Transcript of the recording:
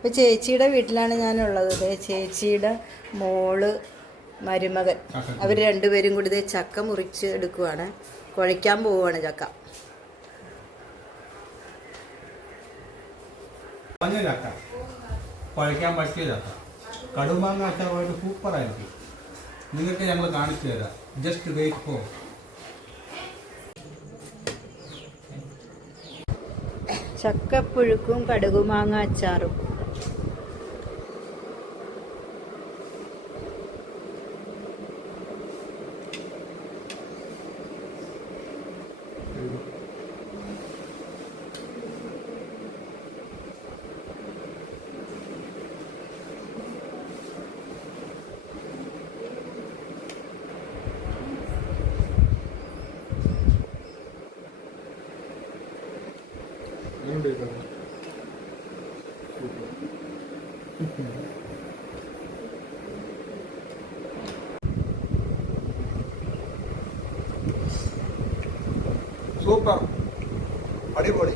ഇപ്പോൾ ചേച്ചിയുടെ വീട്ടിലാണ് ഞാനുള്ളത്. ചേച്ചിയുടെ മോള് മരുമകൻ അവർ രണ്ടുപേരും കൂടി ഇതേ ചക്ക മുറിച്ച് എടുക്കുവാണ്. കുഴയ്ക്കാൻ പോവുകയാണ് ചക്ക. കുഴയ്ക്കാൻ പറ്റിയ ചക്ക കടുമാങ്ങ അച്ചാറുമായിട്ട് സൂപ്പറായിരിക്കും. നിങ്ങൾക്ക് ഞങ്ങൾ കാണിച്ചു തരാം. Just wait for. ചക്കപ്പുഴുക്കും കടുകുമാങ്ങ അച്ചാറും. സൂപ്പർ, അടിപൊളി.